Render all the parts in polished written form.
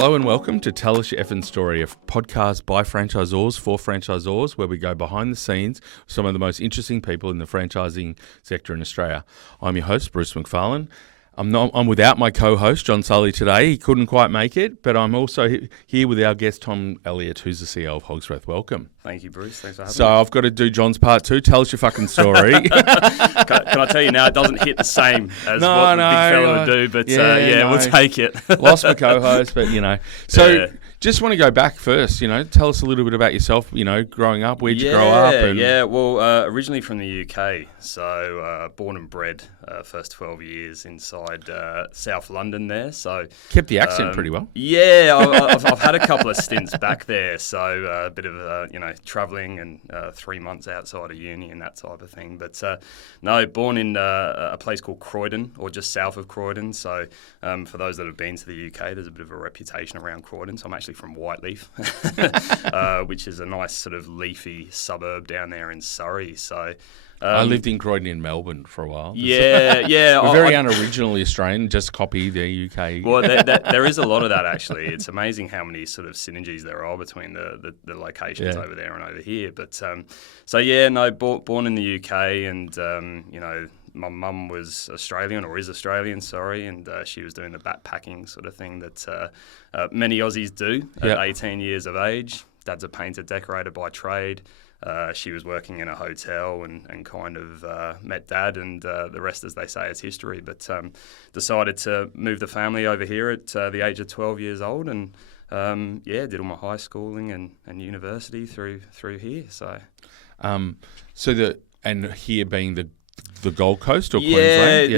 Hello and welcome to Tell Us Your Effing Story, a podcast by franchisors for franchisors, where we go behind the scenes with some of the most interesting people in the franchising sector in Australia. I'm your host, Bruce McFarlane. I'm without my co-host, John Sully, today. He couldn't quite make it, but I'm also here with our guest, Tom Elliott, who's the CEO of Hogsworth. Welcome. Thank you, Bruce. Thanks for having me. So I've got to do John's part too. Tell us your fucking story. Can I tell you now, it doesn't hit the same as what the big fella would do, but we'll take it. Lost my co-host, but So just want to go back first, tell us a little bit about yourself, growing up, where'd you grow up? Originally from the UK, so born and bred, first 12 years inside South London there. So kept the accent pretty well. Yeah, I've had a couple of stints back there, so a bit of, travelling and 3 months outside of uni and that type of thing. But no, born in a place called Croydon, or just south of Croydon. So for those that have been to the UK, there's a bit of a reputation around Croydon. So I'm actually from Whiteleaf, which is a nice sort of leafy suburb down there in Surrey. So I lived in Croydon in Melbourne for a while. Yeah. We're very unoriginally Australian, just copy the UK. Well, there is a lot of that, actually. It's amazing how many sort of synergies there are between the locations over there and over here. But, born in the UK and, my mum was Australian, or is Australian, sorry, and she was doing the backpacking sort of thing that many Aussies do at 18 years of age. Dad's a painter, decorator by trade. She was working in a hotel and kind of met Dad, and the rest, as they say, is history. But decided to move the family over here at the age of 12 years old, and did all my high schooling and university through here. So, and here being the Gold Coast or Queensland?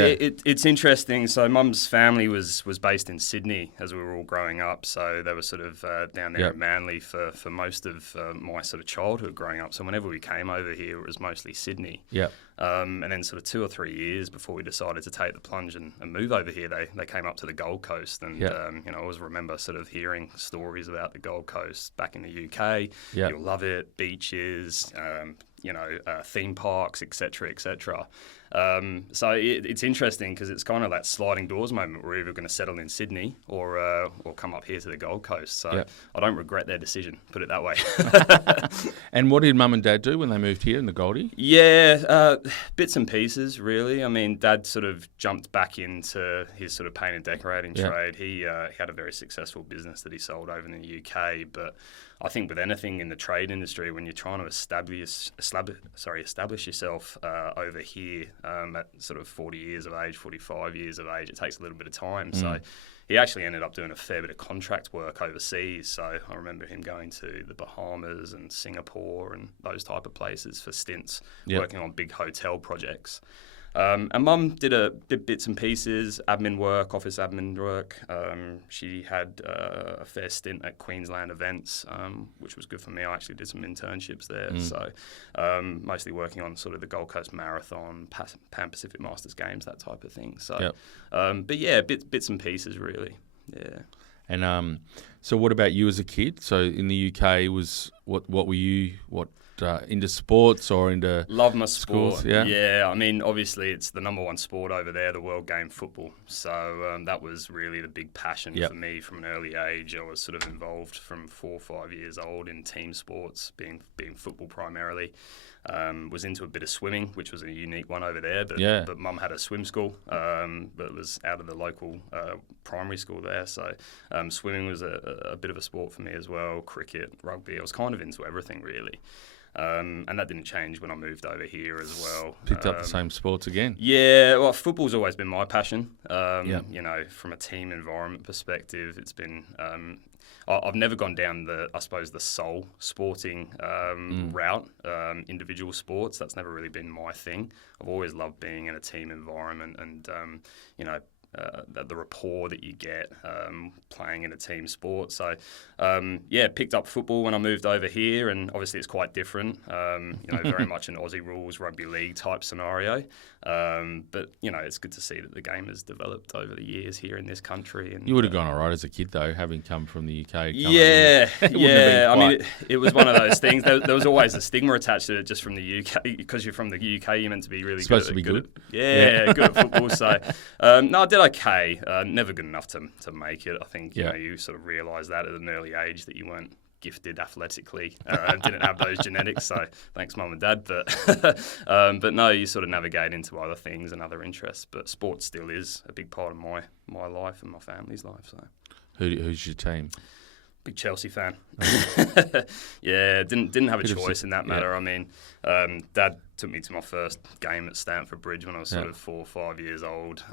It's interesting. So Mum's family was based in Sydney as we were all growing up. So they were sort of down there at Manly for most of my sort of childhood growing up. So whenever we came over here, it was mostly Sydney. Yeah. And then sort of 2 or 3 years before we decided to take the plunge and move over here, they came up to the Gold Coast. And, I always remember sort of hehearing stories about the Gold Coast back in the UK. Yeah. You'll love it, beaches, theme parks, etc., etc. So it's interesting because it's kind of that sliding doors moment. We're either going to settle in Sydney or come up here to the Gold Coast. So I don't regret their decision, put it that way. And what did Mum and Dad do when they moved here in the Goldie? Yeah, bits and pieces, really. I mean, Dad sort of jumped back into his sort of paint and decorating trade. He had a very successful business that he sold over in the UK, but I think with anything in the trade industry, when you're trying to establish yourself over here at sort of 40 years of age, 45 years of age, it takes a little bit of time. So he actually ended up doing a fair bit of contract work overseas. So I remember him going to the Bahamas and Singapore and those type of places for stints, working on big hotel projects. And Mum did bits and pieces, admin work, office admin work. She had a fair stint at Queensland events, which was good for me. I actually did some internships there. So mostly working on sort of the Gold Coast Marathon, Pan Pacific Masters Games, that type of thing. So, bits and pieces, really. Yeah. And so what about you as a kid? So in the UK, what were you, into sports or into Love my sport. Schools, yeah? I mean, obviously it's the number one sport over there, the world game, football. So that was really the big passion for me from an early age. I was sort of involved from 4 or 5 years old in team sports, being football primarily. Was into a bit of swimming, which was a unique one over there. But Mum had a swim school, but it was out of the local primary school there. So swimming was a bit of a sport for me as well. Cricket, rugby. I was kind of into everything, really. And that didn't change when I moved over here as well. Picked up the same sports again? Yeah, well, football's always been my passion. From a team environment perspective, it's been... I've never gone down the sole sporting route, individual sports. That's never really been my thing. I've always loved being in a team environment and, the rapport that you get playing in a team sport. So, picked up football when I moved over here, and obviously it's quite different, very much an Aussie rules rugby league type scenario. But, it's good to see that the game has developed over the years here in this country. And you would have gone all right as a kid, though, having come from the UK. I mean, it was one of those things. There was always a stigma attached to it just from the UK. Because you're from the UK, you're meant to be really good at football. So, no, I did okay. Never good enough to make it. I think you sort of realise that at an early age that you weren't gifted athletically, didn't have those genetics, so thanks mum and dad, but no, you sort of navigate into other things and other interests, but sport still is a big part of my life and my family's life. So who's your team? Big Chelsea fan. Yeah, didn't have a choice in that matter. Yeah. I mean, Dad took me to my first game at Stamford Bridge when I was sort of 4 or 5 years old.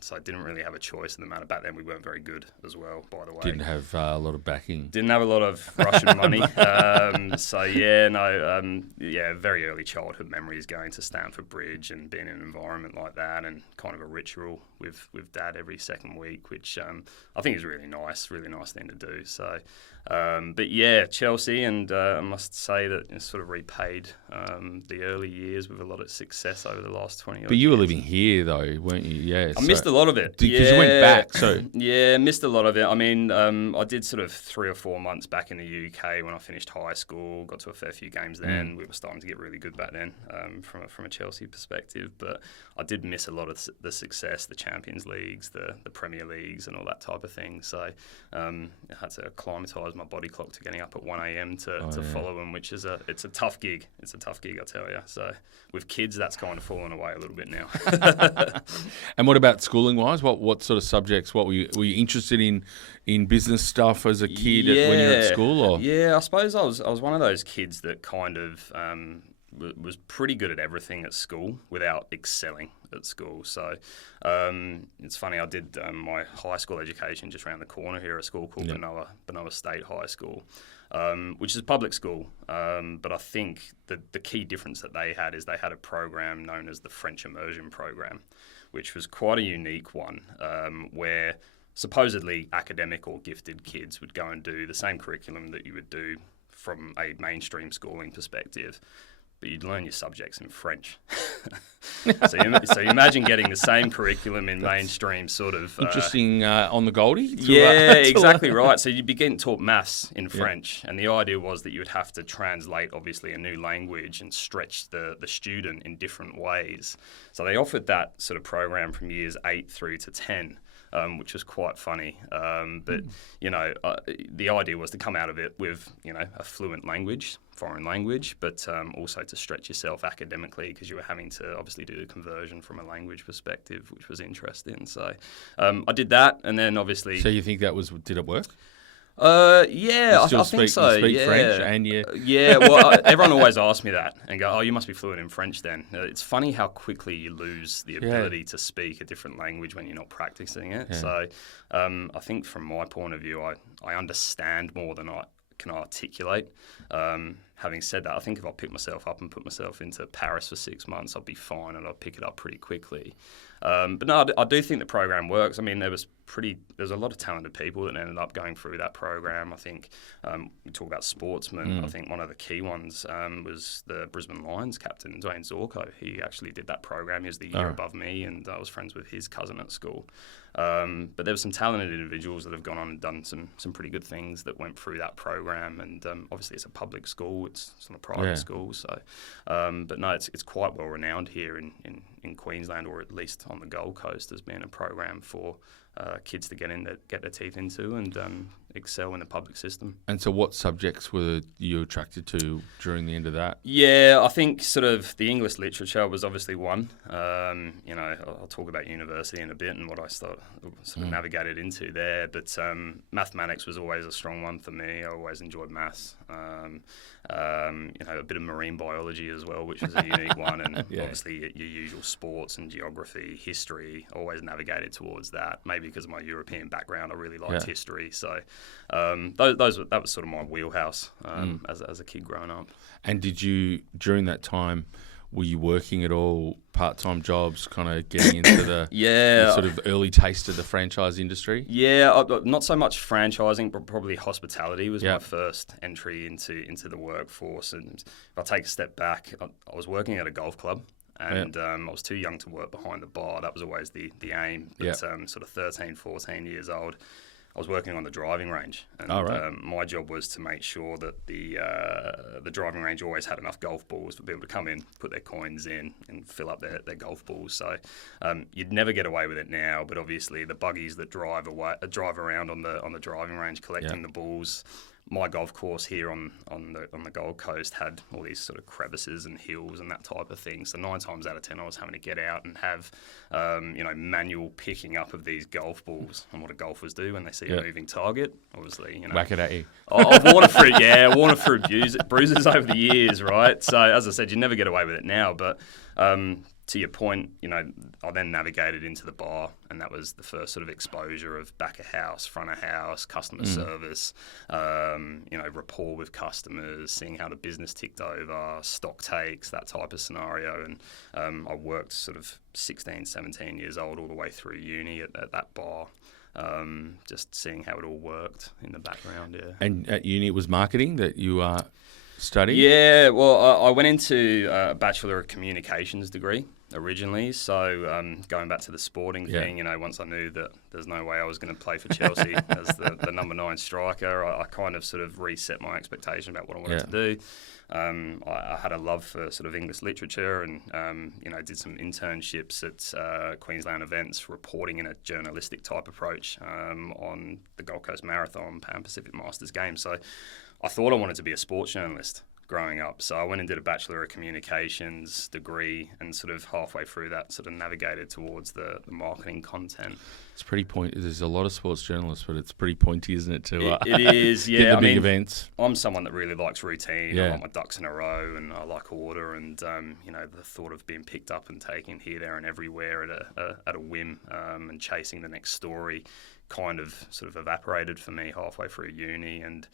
So I didn't really have a choice in the matter. Back then we weren't very good as well, by the way. Didn't have a lot of backing. Didn't have a lot of Russian money. Very early childhood memories going to Stamford Bridge and being in an environment like that, and kind of a ritual with Dad every second week, which I think is really nice thing to do. So, but yeah, Chelsea, and I must say that it's sort of repaid the early years with a lot of success over the last 20 years. But you were living here though, weren't you? Yeah. I missed a lot of it. Because you went back, so... Yeah, missed a lot of it. I mean, I did sort of 3 or 4 months back in the UK when I finished high school, got to a fair few games then. We were starting to get really good back then from a Chelsea perspective. But I did miss a lot of the success, the Champions Leagues, the Premier Leagues and all that type of thing. So I had to acclimatise my body clock to getting up at 1 a.m. to follow them, which is it's a tough gig. It's a tough gig, I tell you. So with kids, that's kind of fallen away a little bit now. And what about schooling-wise? What sort of subjects? What were you interested in business stuff as a kid when you were at school? Or? Yeah, I suppose I was one of those kids that kind of was pretty good at everything at school without excelling at school. So it's funny, I did my high school education just around the corner here, a school called Benalla State High School, which is a public school. But I think the key difference that they had is they had a program known as the French Immersion Program, which was quite a unique one, where supposedly academic or gifted kids would go and do the same curriculum that you would do from a mainstream schooling perspective, but you'd learn your subjects in French. So you imagine getting the same curriculum in mainstream sort of... Interesting on the Goldie? Yeah, exactly right. So you'd be getting taught maths in French, and the idea was that you would have to translate, obviously, a new language and stretch the student in different ways. So they offered that sort of program from years 8 through to 10. Which was quite funny. But, the idea was to come out of it with, a fluent language, foreign language, but also to stretch yourself academically because you were having to obviously do the conversion from a language perspective, which was interesting. So I did that, and then obviously... So you think did it work? Yeah, I think so. You speak French, and yeah. Well, everyone always asks me that and go, "Oh, you must be fluent in French then." It's funny how quickly you lose the ability to speak a different language when you're not practicing it. Yeah. So, I think from my point of view, I understand more than I can articulate. Having said that, I think if I pick myself up and put myself into Paris for 6 months, I'd be fine and I'd pick it up pretty quickly. But no, I do think the program works. I mean, there's a lot of talented people that ended up going through that program. I think we talk about sportsmen. I think one of the key ones was the Brisbane Lions captain, Dwayne Zorko. He actually did that program. He was the year above me, and I was friends with his cousin at school. But there were some talented individuals that have gone on and done some pretty good things that went through that program. And obviously, it's a public school. It's not a private school. So, but no, it's quite well renowned here in Queensland, or at least on the Gold Coast, as being a program for kids to get their teeth into and excel in the public system. And so what subjects were you attracted to during the end of that? Yeah, I think sort of the English literature was obviously one. I'll talk about university in a bit and what I sort of navigated into there. But mathematics was always a strong one for me. I always enjoyed maths. A bit of marine biology as well, which was a unique one. And obviously your usual sports and geography, history, always navigated towards that. Maybe because of my European background, I really liked history. So that was sort of my wheelhouse as a kid growing up. And did you, during that time, were you working at all, part-time jobs, kind of getting into the sort of early taste of the franchise industry? Yeah, not so much franchising, but probably hospitality was my first entry into the workforce. And if I take a step back, I was working at a golf club. And I was too young to work behind the bar. That was always the aim. But sort of 13, 14 years old, I was working on the driving range, and my job was to make sure that the driving range always had enough golf balls for people to come in, put their coins in, and fill up their golf balls. So you'd never get away with it now, but obviously the buggies that drive around on the driving range collecting the balls. My golf course here on the Gold Coast had all these sort of crevices and hills and that type of thing. So 9 times out of 10, I was having to get out and have manual picking up of these golf balls. And what do golfers do when they see a moving target? Obviously, whack it at you. I've worn it through bruises over the years, right? So as I said, you never get away with it now, but. To your point, I then navigated into the bar, and that was the first sort of exposure of back of house, front of house, customer service, rapport with customers, seeing how the business ticked over, stock takes, that type of scenario. And I worked sort of 16, 17 years old all the way through uni at that bar. Just seeing how it all worked in the background, yeah. And at uni it was marketing that you studied? Yeah, well, I went into a Bachelor of Communications degree originally. So going back to the sporting thing, once I knew that there's no way I was going to play for Chelsea as the number 9 striker, I kind of sort of reset my expectation about what I wanted to do. I had a love for sort of English literature and, did some internships at Queensland events, reporting in a journalistic type approach on the Gold Coast Marathon, Pan Pacific Masters Games. So I thought I wanted to be a sports journalist growing up. So I went and did a Bachelor of Communications degree and sort of halfway through that sort of navigated towards the marketing content. It's pretty pointy. There's a lot of sports journalists, but it's pretty pointy, isn't it, it is, yeah. Get the big events. I'm someone that really likes routine. I like my ducks in a row and I like order and, the thought of being picked up and taken here, there and everywhere at a whim and chasing the next story kind of sort of evaporated for me halfway through uni. And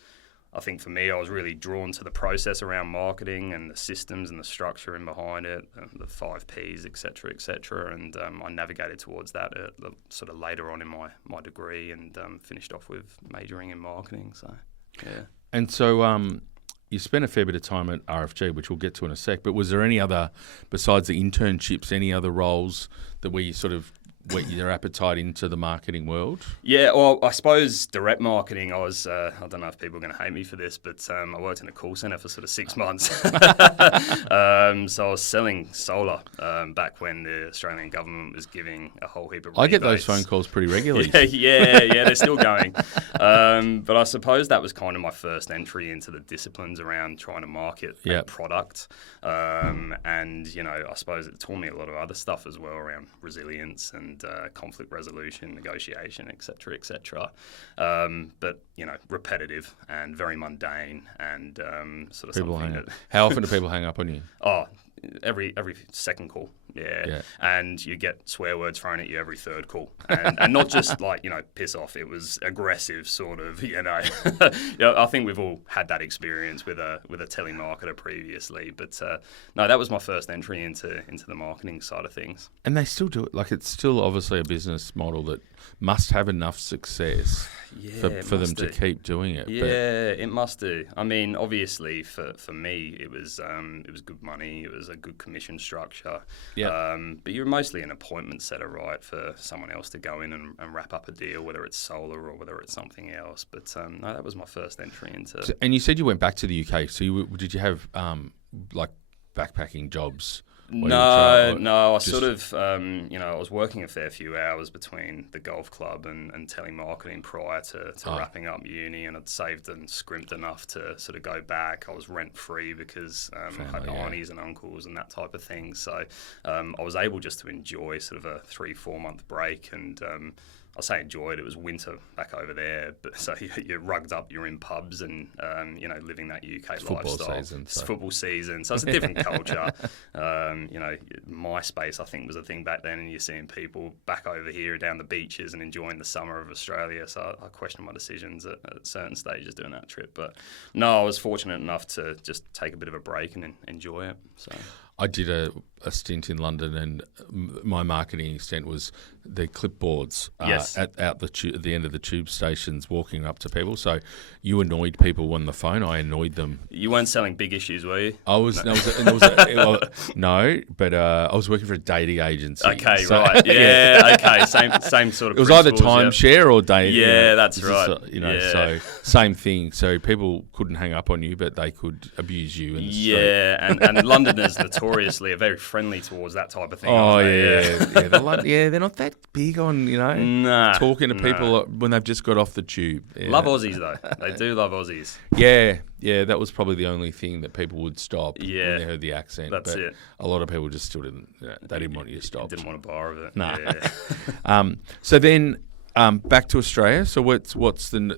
I think for me, I was really drawn to the process around marketing and the systems and the structure in behind it, and the 5 Ps, et cetera, and I navigated towards that sort of later on in my degree and finished off with majoring in marketing. So, yeah. And so you spent a fair bit of time at RFG, which we'll get to in a sec, but was there any other, besides the internships, any other roles that where you sort of whet your appetite into the marketing world? Yeah, well, I suppose direct marketing, I don't know if people are going to hate me for this, but I worked in a call centre for sort of 6 months. So I was selling solar back when the Australian government was giving a whole heap of rebates. I get those phone calls pretty regularly. yeah, they're still going. But I suppose that was kind of my first entry into the disciplines around trying to market a product. And, I suppose it taught me a lot of other stuff as well around resilience and conflict resolution, negotiation, et cetera, but repetitive and very mundane and sort of people something that. How often do people hang up on you? Oh, every second call. Yeah. And you get swear words thrown at you every third call, and not just like piss off. It was aggressive, sort of. I think we've all had that experience with a telemarketer previously, but no, that was my first entry into the marketing side of things. And they still do it. Like it's still obviously a business model that must have enough success for them to keep doing it. Yeah, it must do. I mean, obviously for me, it was good money. It was a good commission structure. Yeah. But you're mostly an appointment setter, right, for someone else to go in and wrap up a deal, whether it's solar or whether it's something else. But no, that was my first entry into. So, and you said you went back to the UK. So did you have like backpacking jobs? No. I sort of, I was working a fair few hours between the golf club and telemarketing prior to wrapping up uni, and I'd saved and scrimped enough to sort of go back. I was rent-free because I had aunties and uncles and that type of thing. So I was able just to enjoy sort of a 3-4 month break and I say enjoyed. It was winter back over there, but so you're rugged up, you're in pubs, and living that UK it's lifestyle. It's football season, so it's a different culture. MySpace, I think, was a thing back then, and you're seeing people back over here down the beaches and enjoying the summer of Australia. So I questioned my decisions at certain stages doing that trip. But no, I was fortunate enough to just take a bit of a break and enjoy it. So I did a stint in London, and my marketing extent was the clipboards at the end of the tube stations, walking up to people. So you annoyed people on the phone. I annoyed them. You weren't selling big issues, were you? I was. No, no, but I was working for a dating agency. Okay, so, right. Yeah. Okay. Same sort of. It was either timeshare or dating. Yeah, that's right. So same thing. So people couldn't hang up on you, but they could abuse you in the street. and Londoners notoriously are very friendly towards that type of thing. Oh they're not that big on talking to people when they've just got off the tube. Yeah. Love Aussies though. They do love Aussies. Yeah, that was probably the only thing that people would stop when they heard the accent. That's but it. A lot of people just still didn't. They didn't want you to stop. Didn't want a bar of it. No. Yeah. So then. Back to Australia. So what's the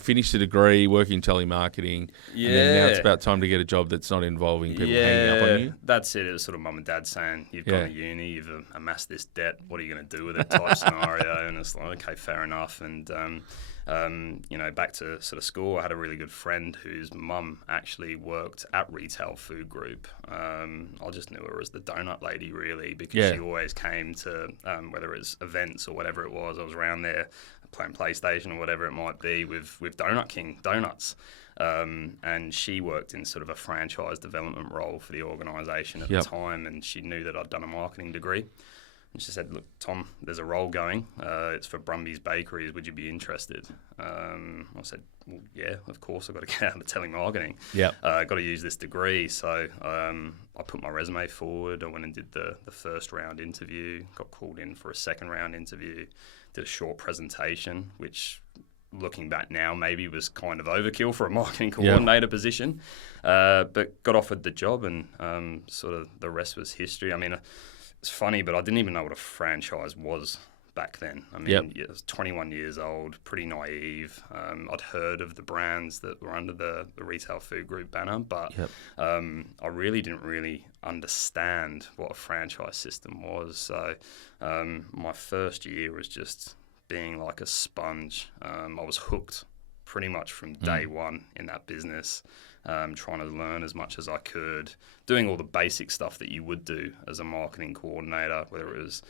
finish the degree, working in telemarketing, and then now it's about time to get a job that's not involving people hanging up on you? That's it. It was sort of mum and dad saying, you've gone to uni, you've amassed this debt, what are you going to do with it type scenario? And it's like, okay, fair enough. And, back to sort of school, I had a really good friend whose mum actually worked at Retail Food Group. I just knew her as the donut lady, really, because she always came to, whether it was events or whatever it was, I was around there playing PlayStation or whatever it might be with Donut King donuts. And she worked in sort of a franchise development role for the organisation at the time, and she knew that I'd done a marketing degree. And she said, look, Tom, there's a role going. It's for Brumby's Bakeries. Would you be interested? I said, well, yeah, of course. I've got to get out of telemarketing. Got to use this degree. So I put my resume forward. I went and did the first round interview, got called in for a second round interview, did a short presentation, which looking back now maybe was kind of overkill for a marketing coordinator position, but got offered the job, and sort of the rest was history. I mean, it's funny, but I didn't even know what a franchise was back then. I mean, I was 21 years old, pretty naive. I'd heard of the brands that were under the Retail Food Group banner, but I really didn't really understand what a franchise system was. So my first year was just being like a sponge. I was hooked pretty much from day one in that business. Trying to learn as much as I could, doing all the basic stuff that you would do as a marketing coordinator, whether it was,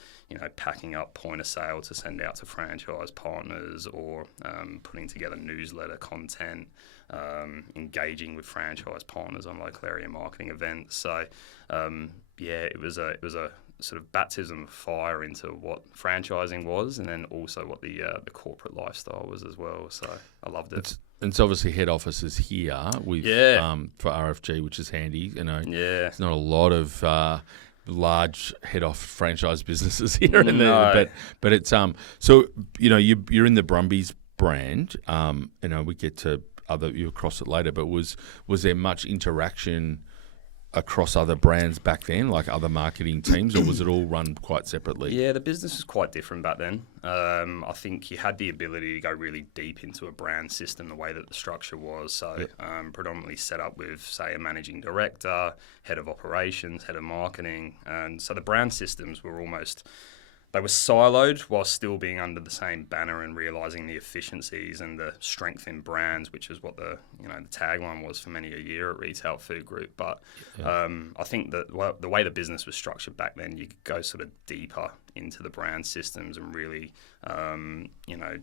packing up point of sale to send out to franchise partners, or putting together newsletter content, engaging with franchise partners on local area marketing events. So, it was a sort of baptism of fire into what franchising was, and then also what the corporate lifestyle was as well. So I loved it. It's obviously head office is here with for RFG, which is handy. There's not a lot of large head off franchise businesses here and there, but it's so you're in the Brumby's brand. We get to you across it later, but was there much interaction across other brands back then, like other marketing teams, or was it all run quite separately? Yeah, the business was quite different back then. I think you had the ability to go really deep into a brand system the way that the structure was. So predominantly set up with, say, a managing director, head of operations, head of marketing. And so the brand systems were they were siloed while still being under the same banner and realising the efficiencies and the strength in brands, which is what the tagline was for many a year at Retail Food Group. But I think that the way the business was structured back then, you could go sort of deeper into the brand systems and really,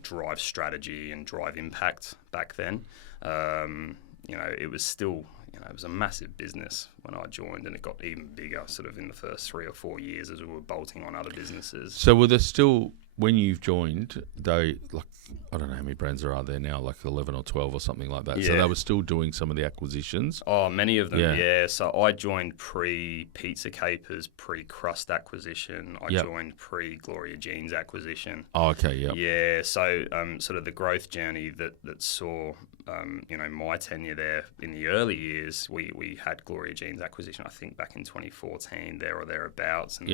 drive strategy and drive impact back then. It was still... it was a massive business when I joined, and it got even bigger sort of in the first 3 or 4 years as we were bolting on other businesses. So were there still, when you've joined, though, like, I don't know how many brands there are there now, like 11 or 12 or something like that. Yeah. So they were still doing some of the acquisitions? Oh, many of them, yeah. So I joined pre-Pizza Capers, pre-Crust acquisition. I joined pre-Gloria Jeans acquisition. Oh, okay, yeah. Yeah, so sort of the growth journey that saw... my tenure there in the early years, we had Gloria Jeans acquisition, I think back in 2014, there or thereabouts. And,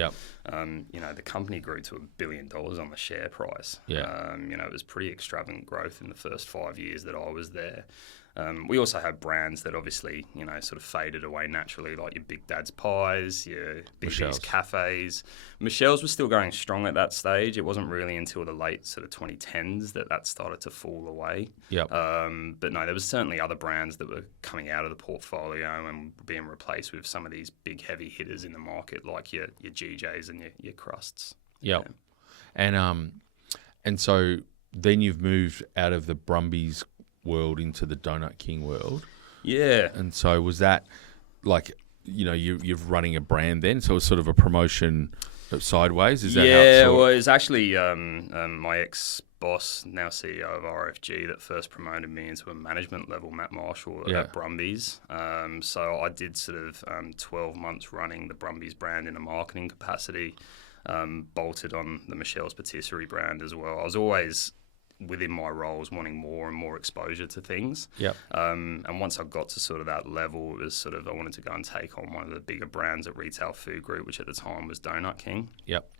the company grew to $1 billion on the share price. Yeah. It was pretty extravagant growth in the first 5 years that I was there. We also had brands that obviously, sort of faded away naturally, like your Big Dad's Pies, your BD's Cafes. Michelle's was still going strong at that stage. It wasn't really until the late sort of 2010s that started to fall away. Yep. But no, there was certainly other brands that were coming out of the portfolio and being replaced with some of these big heavy hitters in the market, like your GJs and your Crusts. Yep. Yeah. And so then you've moved out of the Brumbies world into the Donut King world. Yeah. And so was that like, you're running a brand then? So it's sort of a promotion sideways? Is that how Yeah, well, it's actually my ex-boss, now CEO of RFG, that first promoted me into a management level, Matt Marshall, at Brumbies. So I did sort of 12 months running the Brumbies brand in a marketing capacity, bolted on the Michelle's Patisserie brand as well. I was always within my roles wanting more and more exposure to things. Yep. And once I got to sort of that level, it was sort of I wanted to go and take on one of the bigger brands at Retail Food Group, which at the time was Donut King. Yep.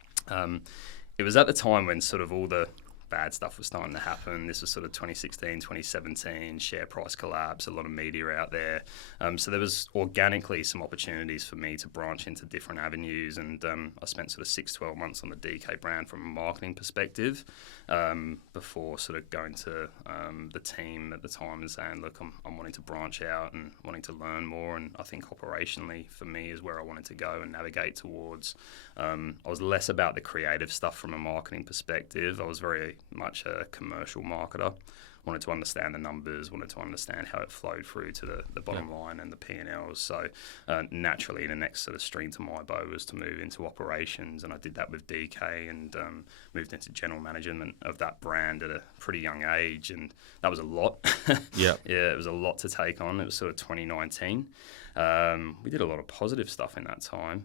It was at the time when sort of all the bad stuff was starting to happen. This was sort of 2016, 2017, share price collapse, a lot of media out there. So there was organically some opportunities for me to branch into different avenues, and I spent sort of 6-12 months on the DK brand from a marketing perspective before sort of going to the team at the time and saying, look, I'm wanting to branch out and wanting to learn more, and I think operationally for me is where I wanted to go and navigate towards. I was less about the creative stuff from a marketing perspective. I was very much a commercial marketer. Wanted to understand the numbers, wanted to understand how it flowed through to the bottom line and the P&Ls. So naturally, the next sort of string to my bow was to move into operations, and I did that with DK and moved into general management of that brand at a pretty young age, and that was a lot. Yeah, it was a lot to take on. It was sort of 2019. We did a lot of positive stuff in that time,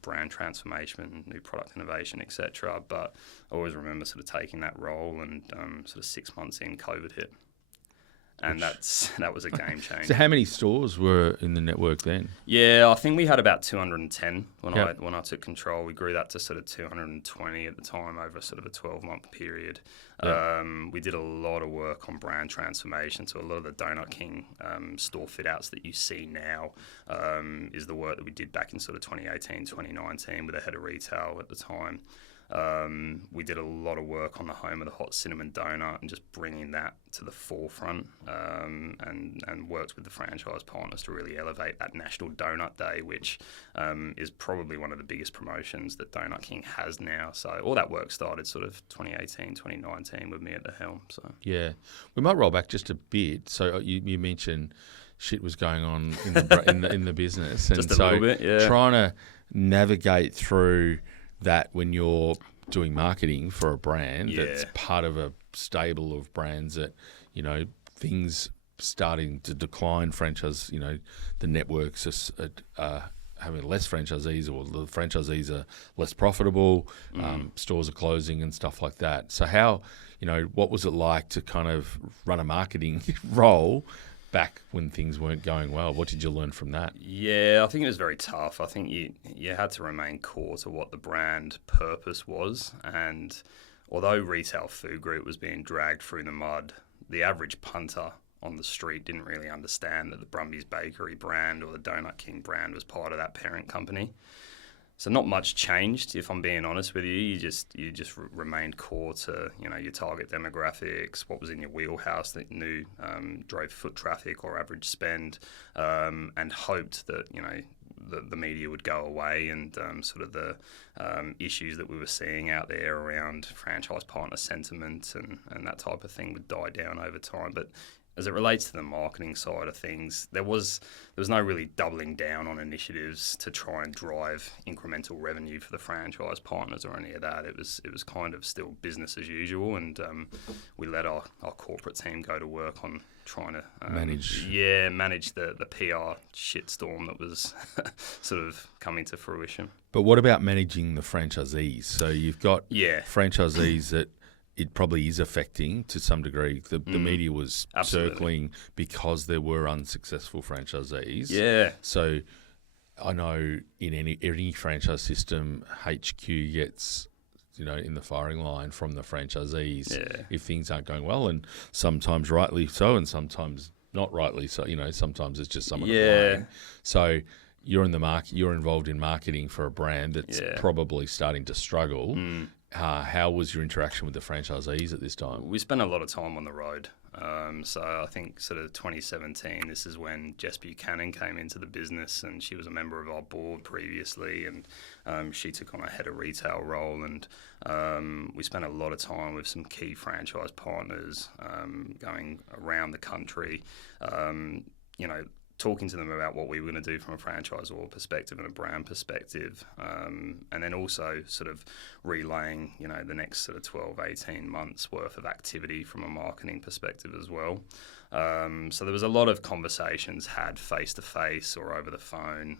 brand transformation, new product innovation, etc. But I always remember sort of taking that role, and sort of 6 months in, COVID hit, and that was a game changer. So how many stores were in the network then? Yeah, I think we had about 210 when I took control. We grew that to sort of 220 at the time over sort of a 12-month period. We did a lot of work on brand transformation. So a lot of the Donut King store fit-outs that you see now is the work that we did back in sort of 2018, 2019 with the head of retail at the time. We did a lot of work on the home of the hot cinnamon donut and just bringing that to the forefront, and worked with the franchise partners to really elevate that National Donut Day, which is probably one of the biggest promotions that Donut King has now. So all that work started sort of 2018, 2019 with me at the helm. So yeah, we might roll back just a bit. So you mentioned shit was going on in the in the business, and just a little bit, yeah. Trying to navigate through that when you're doing marketing for a brand that's part of a stable of brands that, things starting to decline, franchise, the networks are having less franchisees, or the franchisees are less profitable, stores are closing and stuff like that. So how, what was it like to kind of run a marketing role back when things weren't going well? What did you learn from that? Yeah, I think it was very tough. I think you had to remain core to what the brand purpose was. And although Retail Food Group was being dragged through the mud, the average punter on the street didn't really understand that the Brumbies Bakery brand or the Donut King brand was part of that parent company. So not much changed, if I'm being honest with you. You just remained core to your target demographics, what was in your wheelhouse that you knew drove foot traffic or average spend, and hoped that the media would go away, and sort of the issues that we were seeing out there around franchise partner sentiment and that type of thing would die down over time. But as it relates to the marketing side of things, there was no really doubling down on initiatives to try and drive incremental revenue for the franchise partners or any of that. It was kind of still business as usual, and we let our corporate team go to work on trying to manage the PR shitstorm that was sort of coming to fruition. But what about managing the franchisees? So you've got franchisees that it probably is affecting to some degree. The media was circling because there were unsuccessful franchisees. Yeah. So I know in any franchise system, HQ gets in the firing line from the franchisees if things aren't going well, and sometimes rightly so, and sometimes not rightly so. Sometimes it's just someone to Yeah. blame. So you're in the market. You're involved in marketing for a brand that's probably starting to struggle. How was your interaction with the franchisees at this time? We spent a lot of time on the road. So I think sort of 2017, this is when Jess Buchanan came into the business, and she was a member of our board previously, and she took on a head of retail role, and we spent a lot of time with some key franchise partners going around the country, talking to them about what we were going to do from a franchisor perspective and a brand perspective, and then also sort of relaying, the next sort of 12, 18 months worth of activity from a marketing perspective as well. So there was a lot of conversations had face-to-face or over the phone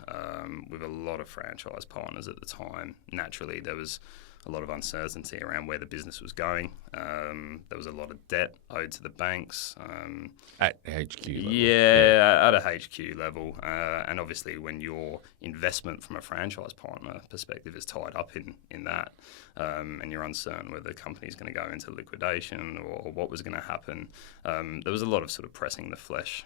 with a lot of franchise partners at the time. Naturally, there was a lot of uncertainty around where the business was going. There was a lot of debt owed to the banks. At HQ level. Yeah, at a HQ level. And obviously when your investment from a franchise partner perspective is tied up in that, and you're uncertain whether the company's going to go into liquidation or what was going to happen, there was a lot of sort of pressing the flesh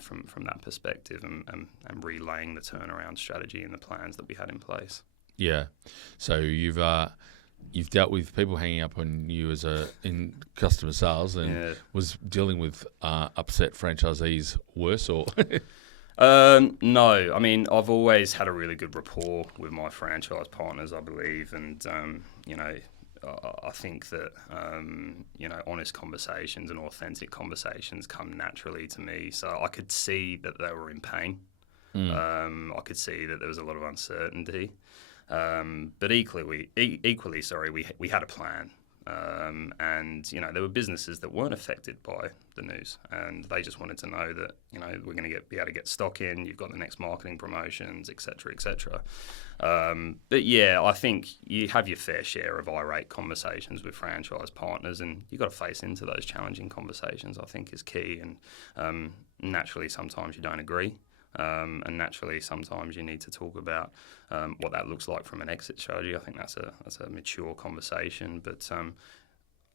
from that perspective and relaying the turnaround strategy and the plans that we had in place. Yeah. So you've dealt with people hanging up on you in customer sales, and was dealing with upset franchisees worse, or? No, I mean, I've always had a really good rapport with my franchise partners, I believe, and I think that honest conversations and authentic conversations come naturally to me. So I could see that they were in pain. I could see that there was a lot of uncertainty. But equally, we had a plan, and there were businesses that weren't affected by the news, and they just wanted to know that we're going to be able to get stock in. You've got the next marketing promotions, etc., etc. But yeah, I think you have your fair share of irate conversations with franchise partners, and you've got to face into those challenging conversations. I think is key, and naturally, sometimes you don't agree. And naturally, sometimes you need to talk about what that looks like from an exit strategy. I think that's a mature conversation. But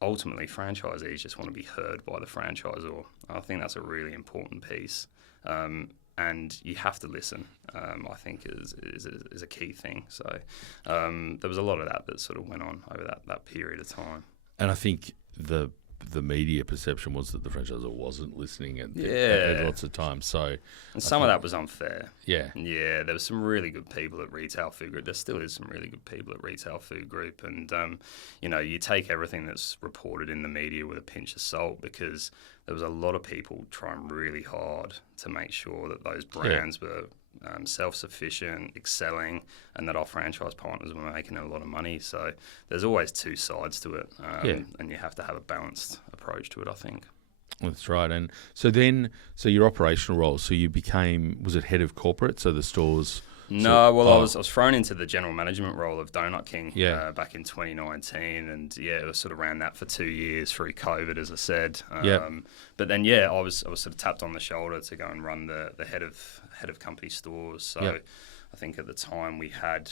ultimately, franchisees just want to be heard by the franchisor. I think that's a really important piece. And you have to listen, I think, is a key thing. So there was a lot of that sort of went on over that period of time. And I think the media perception was that the franchisor wasn't listening at lots of times. So, and some of that was unfair. Yeah. Yeah, there was some really good people at Retail Food Group. There still is some really good people at Retail Food Group. And, you take everything that's reported in the media with a pinch of salt, because there was a lot of people trying really hard to make sure that those brands were self-sufficient, excelling, and that our franchise partners were making a lot of money. So there's always two sides to it, and you have to have a balanced approach to it, I think. That's right. And so your operational role, so you was it head of corporate, so the stores? No, I was thrown into the general management role of Donut King back in 2019, and it was sort of ran that for 2 years through COVID, as I said. But then I was sort of tapped on the shoulder to go and run the head of company stores. So I think at the time we had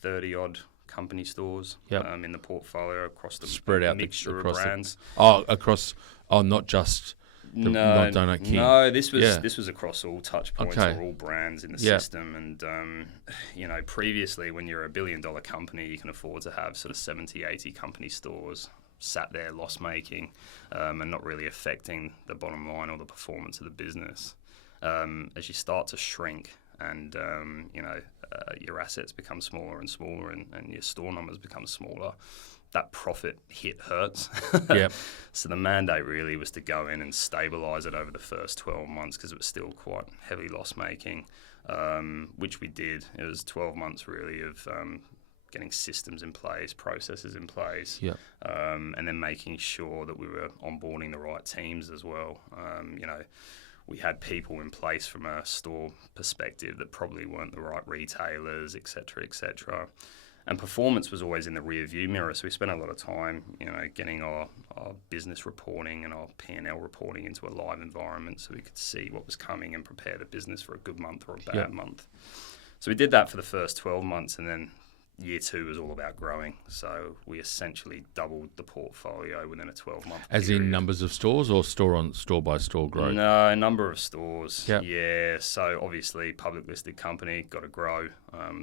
30 odd company stores in the portfolio across the spread out mixture of brands. Not just. Not Donut King. No, this was across all touch points or all brands in the system. And, previously when you're $1 billion company, you can afford to have sort of 70, 80 company stores sat there loss making and not really affecting the bottom line or the performance of the business. As you start to shrink and, your assets become smaller and smaller and your store numbers become smaller, that profit hit hurts. So the mandate really was to go in and stabilise it over the first 12 months, because it was still quite heavy loss making, which we did. It was 12 months really of getting systems in place, processes in place, and then making sure that we were onboarding the right teams as well. We had people in place from a store perspective that probably weren't the right retailers, et cetera, and performance was always in the rear view mirror. So we spent a lot of time, getting our business reporting and our P&L reporting into a live environment, so we could see what was coming and prepare the business for a good month or a bad month. So we did that for the first 12 months, and then year 2 was all about growing. So we essentially doubled the portfolio within a 12-month As period. in numbers of stores or store by store growth? No, number of stores. Yep. Yeah. So obviously, public listed company, got to grow.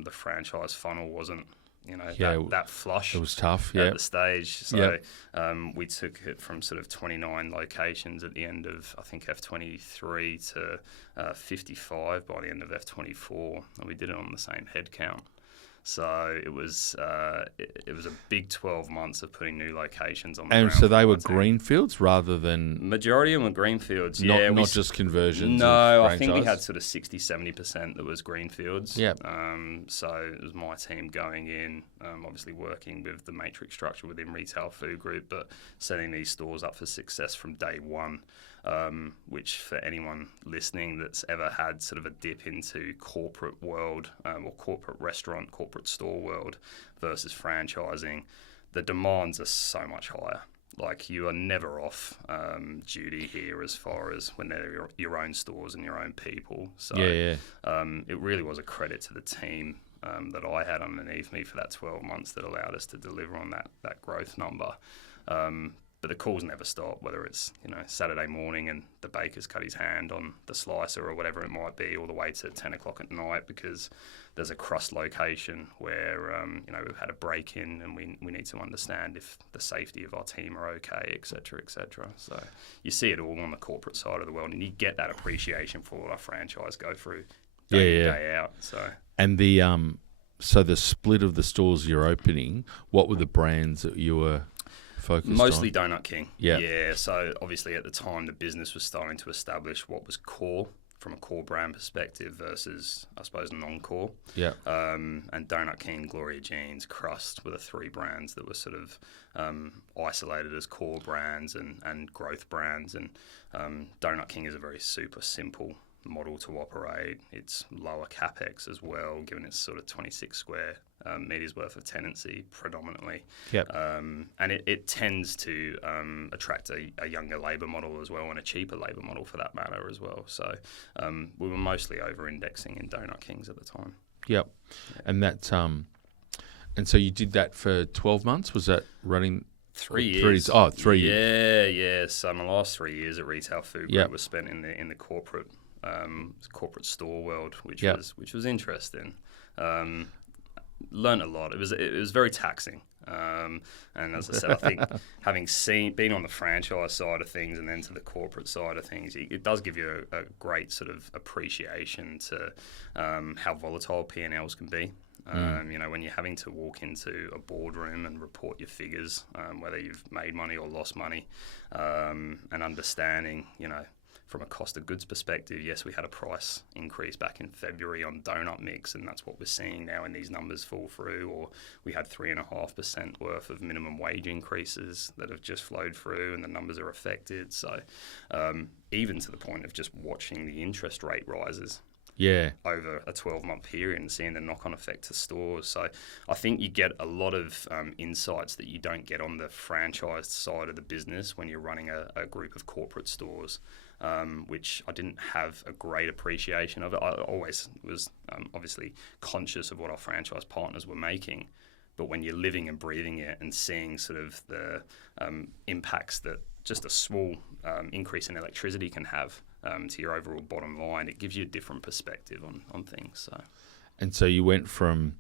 The franchise funnel wasn't, that flush. It was tough, at the stage. So Yep. we took it from sort of 29 locations at the end of, I think, F23 to 55 by the end of F24, and we did it on the same head count. So it was a big 12 months of putting new locations on the ground. And so they were for our team. greenfields rather than... Majority of them were greenfields, Not just conversions No, of I think we franchise? had sort of 60-70% that was greenfields. Yeah. So it was my team going in, obviously working with the matrix structure within Retail Food Group, but setting these stores up for success from day one. Which for anyone listening that's ever had sort of a dip into corporate world or corporate restaurant, corporate store world versus franchising, the demands are so much higher. Like, you are never off duty here as far as when they're your own stores and your own people. So it really was a credit to the team that I had underneath me for that 12 months that allowed us to deliver on that growth number. But the calls never stop, whether it's Saturday morning and the baker's cut his hand on the slicer or whatever it might be, all the way to 10 o'clock at night because there's a crust location where we've had a break-in and we need to understand if the safety of our team are okay, et cetera, et cetera. So you see it all on the corporate side of the world, and you get that appreciation for what our franchise go through day in, day out. So and the split of the stores you're opening, what were the brands that you were focused mostly on? Donut King. Yeah. Yeah. So obviously at the time the business was starting to establish what was core from a core brand perspective versus, I suppose, non-core. Yeah. And Donut King, Gloria Jeans, Crust were the 3 brands that were sort of isolated as core brands and growth brands. And Donut King is a very super simple model to operate. It's lower capex as well, given it's sort of 26 square metres worth of tenancy predominantly. Yep. And it tends to attract a younger labour model as well, and a cheaper labour model for that matter as well. So we were mostly over-indexing in Donut Kings at the time. Yep. And that and so you did that for 12 months? Was that running 3 years? 3 years. Yeah. So my last 3 years at Retail Food Group was spent in the corporate store world, which was interesting. Learned a lot. It was very taxing. And as I said, I think having been on the franchise side of things and then to the corporate side of things, it does give you a great sort of appreciation to how volatile P&Ls can be. When you're having to walk into a boardroom and report your figures, whether you've made money or lost money, and understanding, from a cost of goods perspective, yes, we had a price increase back in February on donut mix, and that's what we're seeing now in these numbers fall through. Or we had 3.5% worth of minimum wage increases that have just flowed through, and the numbers are affected. So even to the point of just watching the interest rate rises over a 12-month period and seeing the knock-on effect to stores. So I think you get a lot of insights that you don't get on the franchised side of the business when you're running a group of corporate stores. Which I didn't have a great appreciation of it. I always was obviously conscious of what our franchise partners were making, but when you're living and breathing it and seeing sort of the impacts that just a small increase in electricity can have to your overall bottom line, it gives you a different perspective on things. And so you went from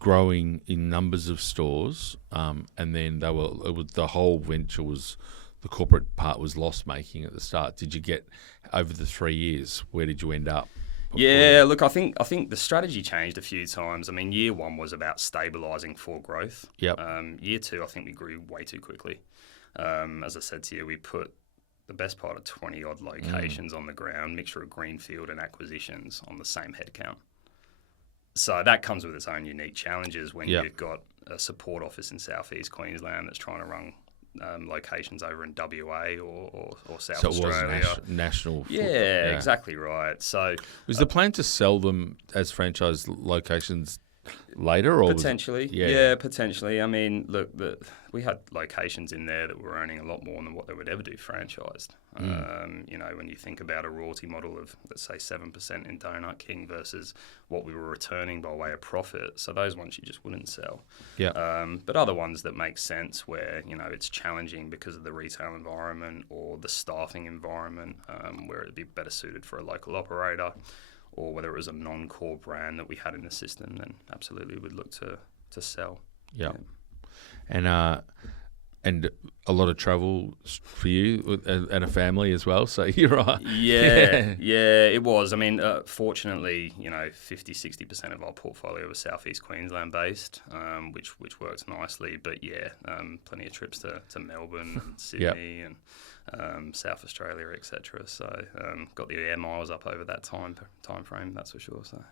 growing in numbers of stores, and then the whole venture was... The corporate part was loss-making at the start. Did you get over the 3 years? Where did you end up? Look, I think the strategy changed a few times. I mean, year 1 was about stabilising for growth. Yep. Year 2, I think we grew way too quickly. As I said to you, we put the best part of 20-odd locations on the ground, mixture of greenfield and acquisitions on the same headcount. So that comes with its own unique challenges when you've got a support office in southeast Queensland that's trying to run locations over in WA or South Australia. So it was national. Yeah, exactly right. So was the plan to sell them as franchise locations later, or potentially, potentially. I mean, look, we had locations in there that were earning a lot more than what they would ever do franchised. When you think about a royalty model of, let's say, 7% in Donut King versus what we were returning by way of profit, so those ones you just wouldn't sell. But other ones that make sense where, it's challenging because of the retail environment or the staffing environment, where it'd be better suited for a local operator, or whether it was a non-core brand that we had in the system, then absolutely would look to sell. And a lot of travel for you and a family as well, so you're right. Yeah, it was. I mean, fortunately, 50-60% of our portfolio was Southeast Queensland based, which works nicely. But plenty of trips to Melbourne and Sydney and South Australia, etc. So got the air miles up over that time frame, that's for sure. So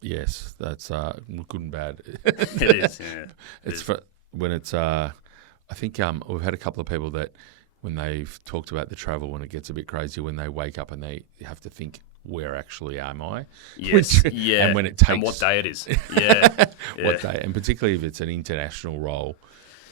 yes, that's good and bad. It is. Yeah, it's for when it's. I think we've had a couple of people that when they've talked about the travel, when it gets a bit crazy, when they wake up and they have to think, where actually am I? Yes, and when it takes and what day it is. What day, and particularly if it's an international role,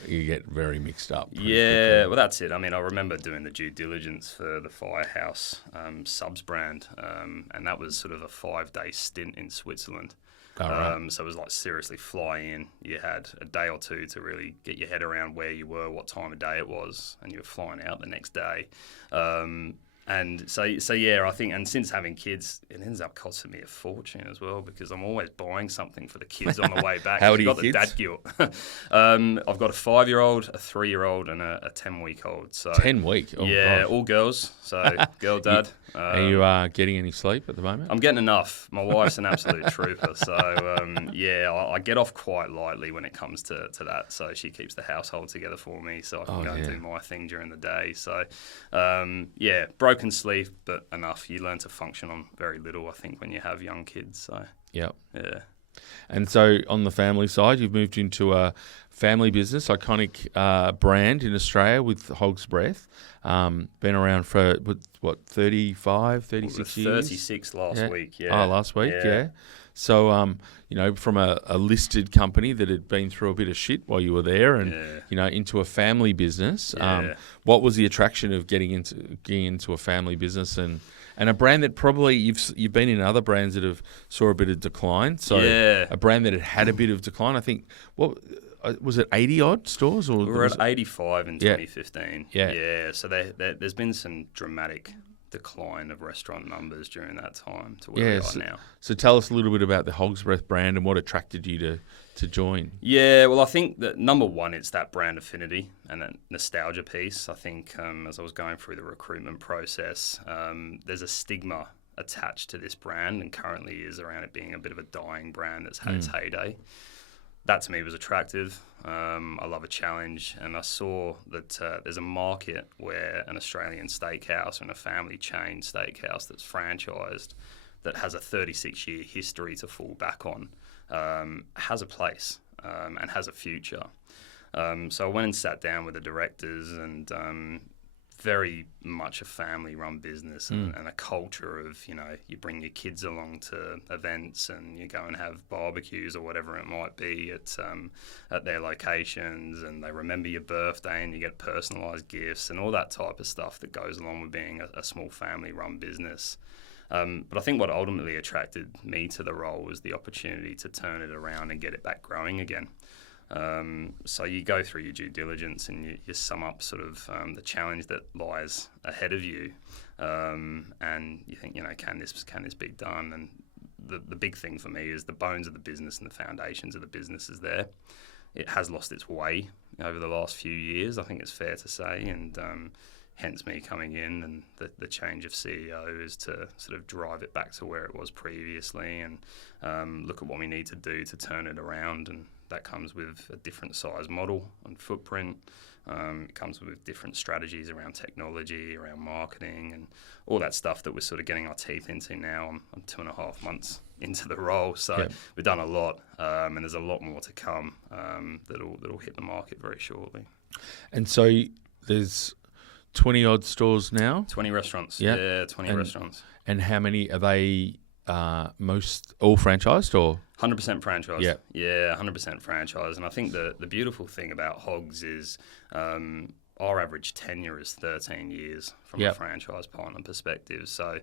you get very mixed up. Well, that's it. I mean, I remember doing the due diligence for the Firehouse subs brand, and that was sort of a 5-day stint in Switzerland. Right. So it was like seriously fly in. You had a day or two to really get your head around where you were, what time of day it was, and you were flying out the next day. And so I think, and since having kids, it ends up costing me a fortune as well because I'm always buying something for the kids on the way back. How old are your kids? Dad guilt. I've got a 5-year-old, a 3-year-old, and a 10-week-old. So 10-week? Oh, yeah, gosh. All girls. So girl, dad. Are you getting any sleep at the moment? I'm getting enough. My wife's an absolute trooper. So, I get off quite lightly when it comes to that. So she keeps the household together for me so I can go and do my thing during the day. So, broken sleep, but enough. You learn to function on very little, I think, when you have young kids. So, yeah. And so on the family side, you've moved into a family business, iconic brand in Australia with Hog's Breath. Been around for, 35, 36 years? 36 last week, last week, yeah. So, from a listed company that had been through a bit of shit while you were there and, into a family business. What was the attraction of getting into a family business and a brand that probably you've been in other brands that have saw a bit of decline? So a brand that had a bit of decline, I think, was it 80-odd stores? Or we're at 85 in 2015. Yeah. So there's been some dramatic decline of restaurant numbers during that time to where we are now. So tell us a little bit about the Hog's Breath brand and what attracted you to join. Yeah, well, I think that number one, it's that brand affinity and that nostalgia piece. I think as I was going through the recruitment process, there's a stigma attached to this brand and currently is around it being a bit of a dying brand that's had its heyday. That to me was attractive. I love a challenge, and I saw that there's a market where an Australian steakhouse and a family chain steakhouse that's franchised that has a 36-year history to fall back on has a place and has a future. So I went and sat down with the directors and very much a family-run business and a culture of, you bring your kids along to events and you go and have barbecues or whatever it might be at their locations, and they remember your birthday and you get personalised gifts and all that type of stuff that goes along with being a small family-run business. But I think what ultimately attracted me to the role was the opportunity to turn it around and get it back growing again. So you go through your due diligence and you sum up sort of the challenge that lies ahead of you, and you think, can this be done? And the big thing for me is the bones of the business and the foundations of the business is there. It has lost its way over the last few years, I think it's fair to say, and hence me coming in and the change of CEO is to sort of drive it back to where it was previously and look at what we need to do to turn it around. And that comes with a different size model and footprint. It comes with different strategies around technology, around marketing, and all that stuff that we're sort of getting our teeth into now. I'm 2.5 months into the role, so we've done a lot, and there's a lot more to come that'll hit the market very shortly. And so there's 20 odd stores now? 20 restaurants. Yeah, yeah 20 restaurants. And how many are they most all franchised or? 100% franchise. Yeah. Yeah, 100% franchise. And I think the beautiful thing about Hogs is our average tenure is 13 years from a franchise partner perspective. So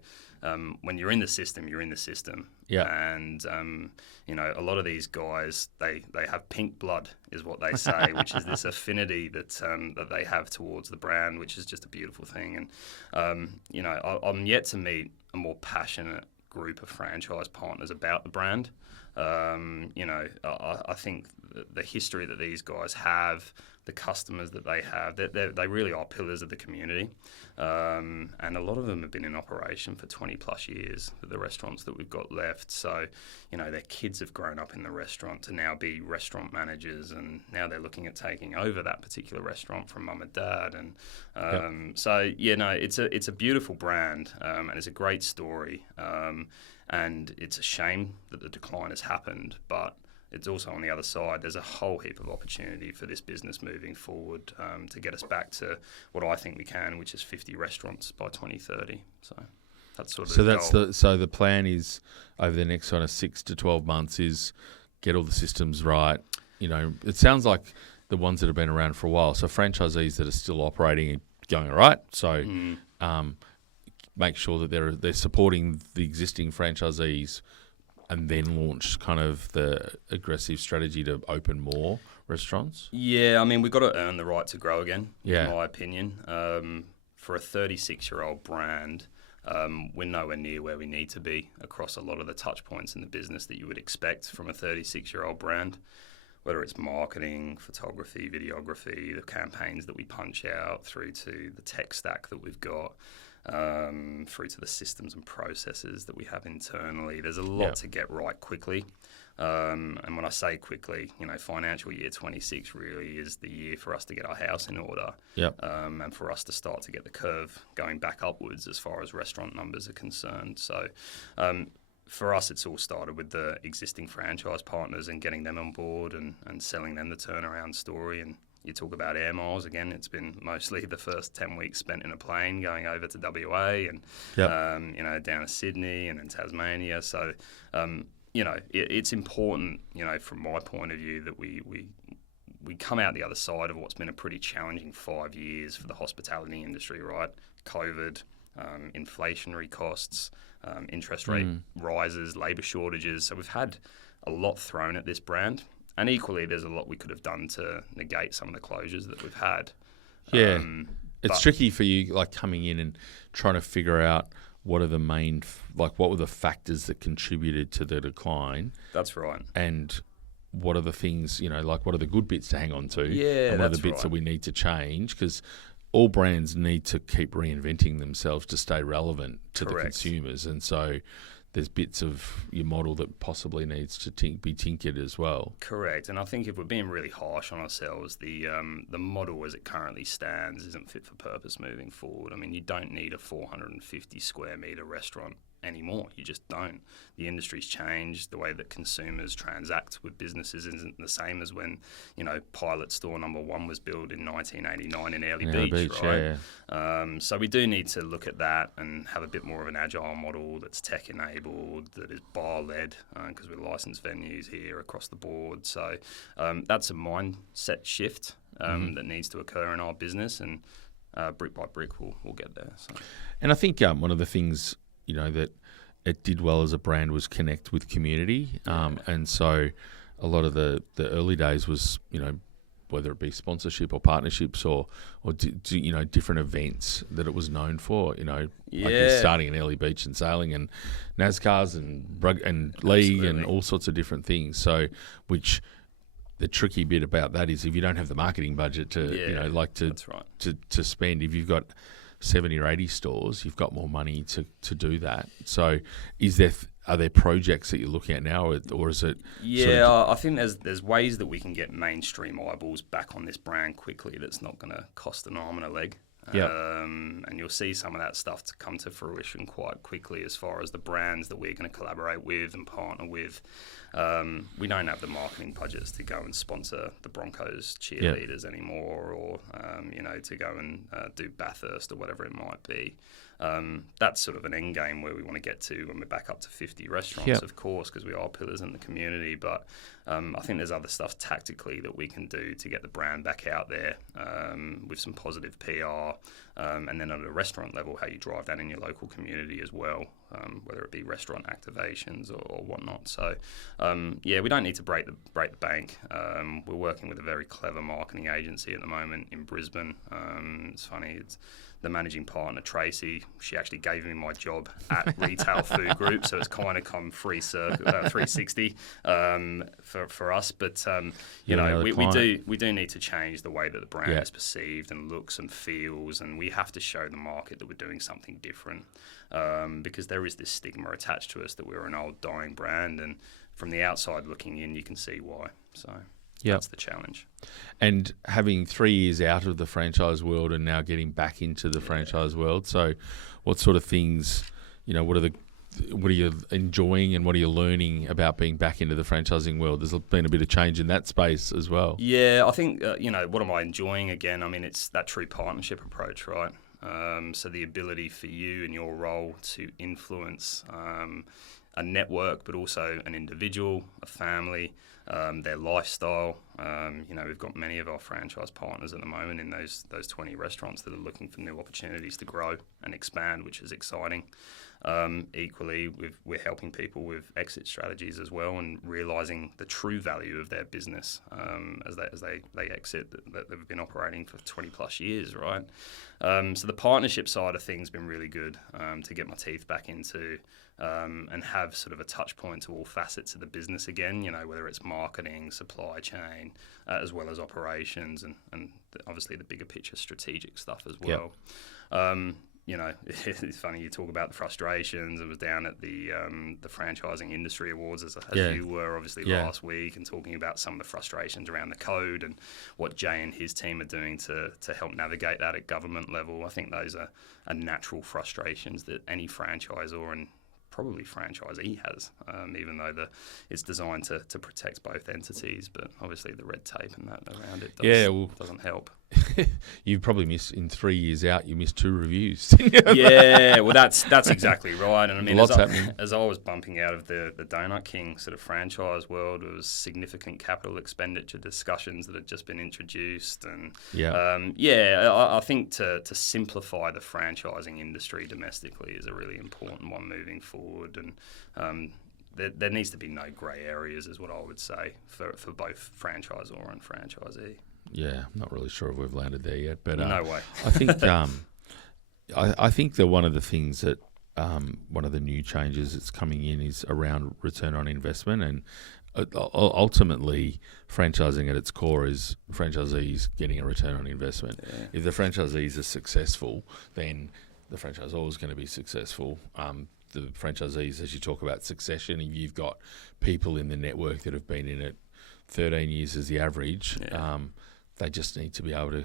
when you're in the system, you're in the system. Yeah. And, a lot of these guys, they have pink blood is what they say, which is this affinity that they have towards the brand, which is just a beautiful thing. And, I'm yet to meet a more passionate group of franchise partners about the brand. I think the history that these guys have, the customers that they have, they really are pillars of the community. And a lot of them have been in operation for 20 plus years, the restaurants that we've got left. So, their kids have grown up in the restaurant to now be restaurant managers, and now they're looking at taking over that particular restaurant from mum and dad. And it's a beautiful brand, and it's a great story. And it's a shame that the decline has happened, but it's also on the other side. There's a whole heap of opportunity for this business moving forward to get us back to what I think we can, which is 50 restaurants by 2030. So that's sort of the goal. So the plan is over the next kind of 6 to 12 months is get all the systems right. It sounds like the ones that have been around for a while. So franchisees that are still operating and going all right. So make sure that they're supporting the existing franchisees, and then launch kind of the aggressive strategy to open more restaurants? Yeah, I mean, we've got to earn the right to grow again, in my opinion. For a 36-year-old brand, we're nowhere near where we need to be across a lot of the touch points in the business that you would expect from a 36-year-old brand, whether it's marketing, photography, videography, the campaigns that we punch out, through to the tech stack that we've got. Through to the systems and processes that we have internally. There's a lot to get right quickly. And when I say quickly, financial year 26 really is the year for us to get our house in order. And for us to start to get the curve going back upwards as far as restaurant numbers are concerned. So for us, it's all started with the existing franchise partners and getting them on board and selling them the turnaround story. And you talk about air miles again. It's been mostly the first 10 weeks spent in a plane going over to WA and down to Sydney and then Tasmania. So it's important, from my point of view, that we come out the other side of what's been a pretty challenging 5 years for the hospitality industry. Right, COVID, inflationary costs, interest rate rises, labour shortages. So we've had a lot thrown at this brand. And equally, there's a lot we could have done to negate some of the closures that we've had. Yeah, it's tricky for you, like coming in and trying to figure out what are the main, what were the factors that contributed to the decline. That's right. And what are the things, what are the good bits to hang on to? Yeah, and what are the bits that we need to change? Because all brands need to keep reinventing themselves to stay relevant to the consumers, and so there's bits of your model that possibly needs to be tinkered as well. Correct. And I think if we're being really harsh on ourselves, the model as it currently stands isn't fit for purpose moving forward. I mean, you don't need a 450 square metre restaurant anymore. You just don't. The industry's changed. The way that consumers transact with businesses isn't the same as when, Pilot Store number 1 was built in 1989 in Elliott Beach, right? Yeah. So we do need to look at that and have a bit more of an agile model that's tech-enabled, that is bar-led, because we're licensed venues here across the board. So that's a mindset shift that needs to occur in our business, and brick by brick we'll get there. So. And I think one of the things that it did well as a brand was connect with community. And so a lot of the early days was, whether it be sponsorship or partnerships or different events that it was known for, like starting in Elliott Beach and sailing and NASCARs and league and all sorts of different things. So, which the tricky bit about that is if you don't have the marketing budget to spend, if you've got 70 or 80 stores, you've got more money to do that. So are there projects that you're looking at now, or is it? Yeah, I think there's ways that we can get mainstream eyeballs back on this brand quickly that's not going to cost an arm and a leg. And you'll see some of that stuff to come to fruition quite quickly as far as the brands that we're going to collaborate with and partner with. We don't have the marketing budgets to go and sponsor the Broncos cheerleaders anymore, or to go and do Bathurst or whatever it might be. That's sort of an end game where we want to get to when we're back up to 50 restaurants, of course, because we are pillars in the community. But I think there's other stuff tactically that we can do to get the brand back out there with some positive PR, and then at a restaurant level, how you drive that in your local community as well, whether it be restaurant activations or whatnot. So, we don't need to break the bank. We're working with a very clever marketing agency at the moment in Brisbane. It's funny, the managing partner, Tracy, she actually gave me my job at Retail Food Group, so it's kind of come 360 for us. But we do need to change the way that the brand is perceived and looks and feels, and we have to show the market that we're doing something different, because there is this stigma attached to us that we're an old dying brand, and from the outside looking in, you can see why. So. That's the challenge. And having 3 years out of the franchise world and now getting back into the franchise world, so what sort of things, what are you enjoying and what are you learning about being back into the franchising world? There's been a bit of change in that space as well. Yeah, I think, what am I enjoying again? I mean, it's that true partnership approach, right? So the ability for you in your role to influence a network, but also an individual, a family, their lifestyle. We've got many of our franchise partners at the moment in those 20 restaurants that are looking for new opportunities to grow and expand, which is exciting. Equally, we're helping people with exit strategies as well and realising the true value of their business as they exit that they've been operating for 20 plus years, right? So the partnership side of things has been really good to get my teeth back into and have sort of a touch point to all facets of the business again, whether it's marketing, supply chain, as well as operations and obviously the bigger picture strategic stuff as well. It's funny you talk about the frustrations. I was down at the franchising industry awards as you were obviously last week, and talking about some of the frustrations around the code and what Jay and his team are doing to help navigate that at government level. I think those are natural frustrations that any franchisor and probably franchisee has, even though it's designed to protect both entities, but obviously the red tape and that around it doesn't help. You probably missed, in 3 years out, you missed 2 reviews. Yeah, well, that's exactly right. And I mean, as I was bumping out of the Donut King sort of franchise world, there was significant capital expenditure discussions that had just been introduced. And I think to simplify the franchising industry domestically is a really important one moving forward. And there needs to be no grey areas, is what I would say, for both franchisor and franchisee. Yeah, I'm not really sure if we've landed there yet, but no way. I think I think that one of the things that one of the new changes that's coming in is around return on investment, and ultimately franchising at its core is franchisees getting a return on investment. Yeah. If the franchisees are successful, then the franchisor is going to be successful. The franchisees, as you talk about succession, if you've got people in the network that have been in it 13 years as the average, they just need to be able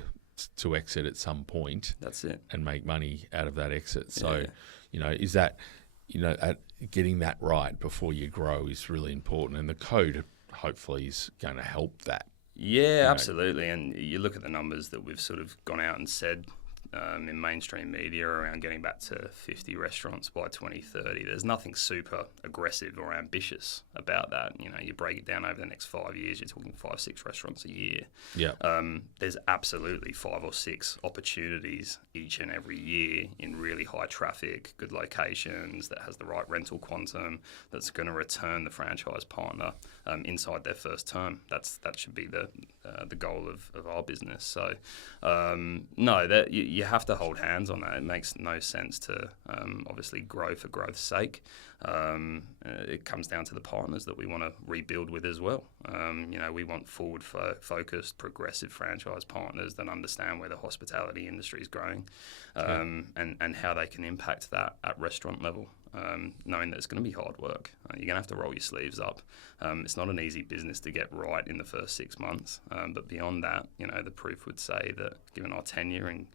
to exit at some point. That's it. And make money out of that exit. So, is that, getting that right before you grow is really important. And the code hopefully is going to help that. Yeah, absolutely. And you look at the numbers that we've sort of gone out and said in mainstream media around getting back to 50 restaurants by 2030. There's nothing super aggressive or ambitious about that. You break it down over the next 5 years, you're talking 5-6 restaurants a year. Yeah. There's absolutely 5 or 6 opportunities each and every year in really high traffic, good locations that has the right rental quantum that's going to return the franchise partner inside their first term. That should be the goal of our business. So you have to hold hands on that. It makes no sense to obviously grow for growth's sake. It comes down to the partners that we want to rebuild with as well. We want forward-focused, progressive franchise partners that understand where the hospitality industry is growing and how they can impact that at restaurant level, knowing that it's going to be hard work. You're going to have to roll your sleeves up. It's not an easy business to get right in the first 6 months, but beyond that, the proof would say that given our tenure and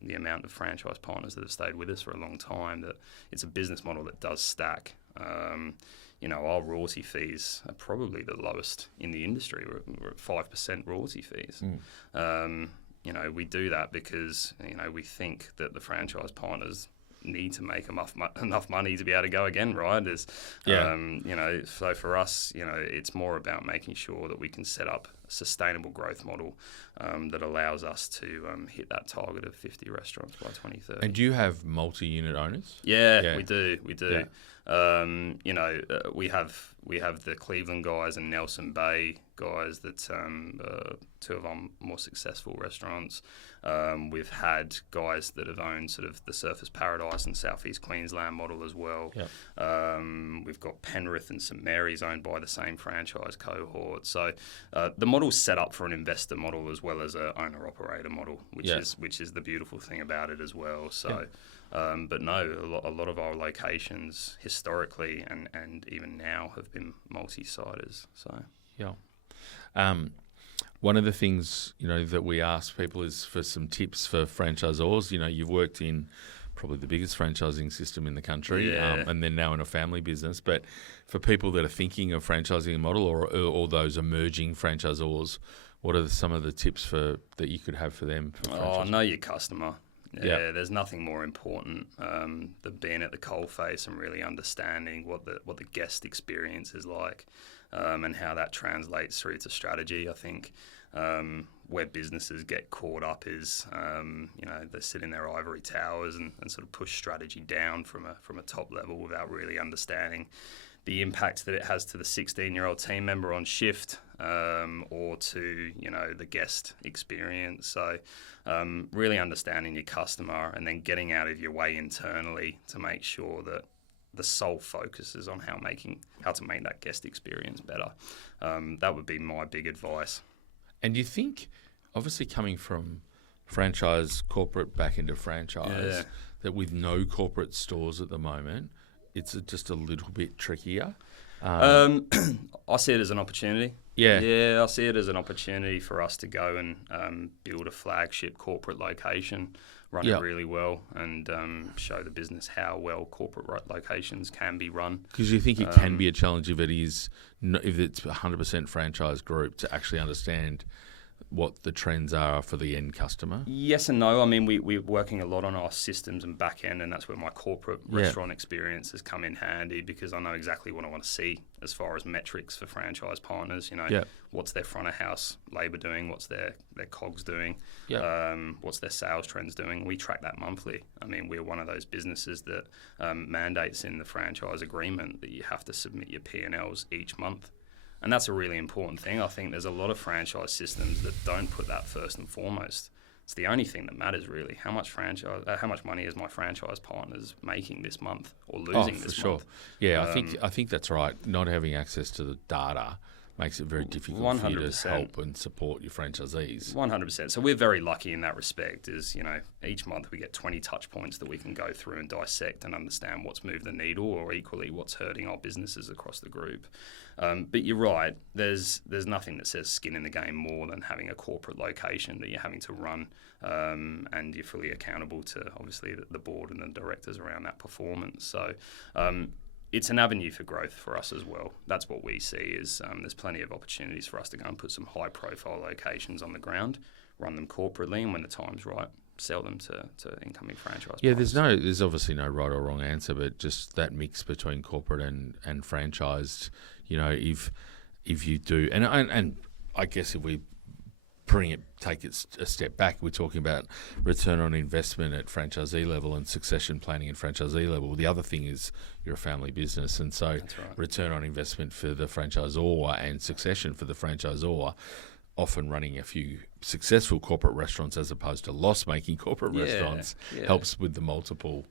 the amount of franchise partners that have stayed with us for a long time, that it's a business model that does stack. Our royalty fees are probably the lowest in the industry. We're at 5% royalty fees. We do that because we think that the franchise partners need to make enough money to be able to go again, right? So for us, it's more about making sure that we can set up a sustainable growth model that allows us to hit that target of 50 restaurants by 2030. And do you have multi-unit owners? Yeah, we do. Yeah. We have the Cleveland guys and Nelson Bay guys that two of our more successful restaurants. We've had guys that have owned sort of the Surfers Paradise and Southeast Queensland model as well. Yep. We've got Penrith and St Mary's owned by the same franchise cohort. So the model's set up for an investor model as well as a owner-operator model, which is the beautiful thing about it as well. So. Yeah. But no, a lot of our locations historically and even now have been multi-siders. So yeah. One of the things that we ask people is for some tips for franchisors. You've worked in probably the biggest franchising system in the country, and then now in a family business. But for people that are thinking of franchising a model or those emerging franchisors, what are some of the tips that you could have for them? Know your customer. Yeah, there's nothing more important than being at the coalface and really understanding what the guest experience is like, and how that translates through to strategy. I think where businesses get caught up is they sit in their ivory towers and sort of push strategy down from a top level without really understanding the impact that it has to the 16-year-old team member on shift, or to the guest experience. So really understanding your customer and then getting out of your way internally to make sure that the sole focus is on how to make that guest experience better. That would be my big advice. And you think, obviously coming from franchise corporate back into franchise, that with no corporate stores at the moment, it's just a little bit trickier? I see it as an opportunity. Yeah, I see it as an opportunity for us to go and build a flagship corporate location, run it really well, and show the business how well corporate locations can be run. Because you think it can be a challenge if it's 100% franchise group to actually understand what the trends are for the end customer? Yes and no. I mean, we're working a lot on our systems and back end, and that's where my corporate restaurant experience has come in handy, because I know exactly what I want to see as far as metrics for franchise partners. What's their front of house labour doing? What's their COGS doing? What's their sales trends doing? We track that monthly. I mean, we're one of those businesses that mandates in the franchise agreement that you have to submit your P&Ls each month. And that's a really important thing. I think there's a lot of franchise systems that don't put that first and foremost. It's the only thing that matters, really. How much money is my franchise partners making this month or losing this month? Yeah, I think that's right. Not having access to the data makes it very difficult 100%. For you to help and support your franchisees. 100%. So we're very lucky in that respect. Each month we get 20 touch points that we can go through and dissect and understand what's moved the needle, or equally what's hurting our businesses across the group. But you're right. There's nothing that says skin in the game more than having a corporate location that you're having to run, and you're fully accountable to obviously the board and the directors around that performance. So. It's an avenue for growth for us as well. That's what we see is there's plenty of opportunities for us to go and put some high-profile locations on the ground, run them corporately, and when the time's right, sell them to incoming franchise partners. There's obviously no right or wrong answer, but just that mix between corporate and franchised. If you do, and I guess if we take it a step back, we're talking about return on investment at franchisee level and succession planning at franchisee level. The other thing is you're a family business, and so return on investment for the franchisor and succession for the franchisor, often running a few successful corporate restaurants as opposed to loss-making corporate restaurants helps with the multiple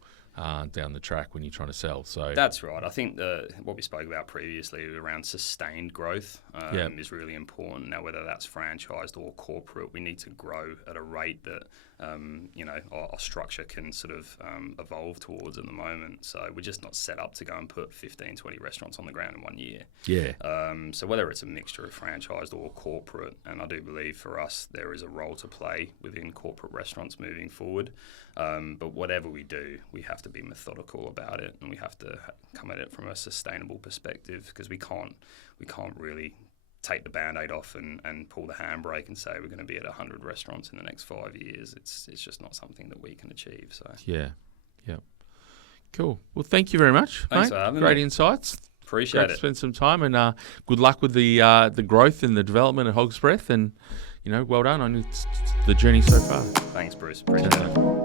down the track when you're trying to sell. So that's right. I think what we spoke about previously around sustained growth is really important. Now, whether that's franchised or corporate, we need to grow at a rate that our structure can sort of evolve towards at the moment. So we're just not set up to go and put 15, 20 restaurants on the ground in 1 year. So whether it's a mixture of franchised or corporate, and I do believe for us there is a role to play within corporate restaurants moving forward. But whatever we do, we have to be methodical about it, and we have to come at it from a sustainable perspective, because we can't really take the Band-Aid off and pull the handbrake and say we're going to be at 100 restaurants in the next 5 years. It's just not something that we can achieve. So Cool. Well, thank you very much, Thanks mate. for having Great me. insights. Appreciate Great to it. spend some time, and good luck with the growth and the development of Hog's Breath, and well done on the journey so far. Thanks, Bruce. Appreciate it.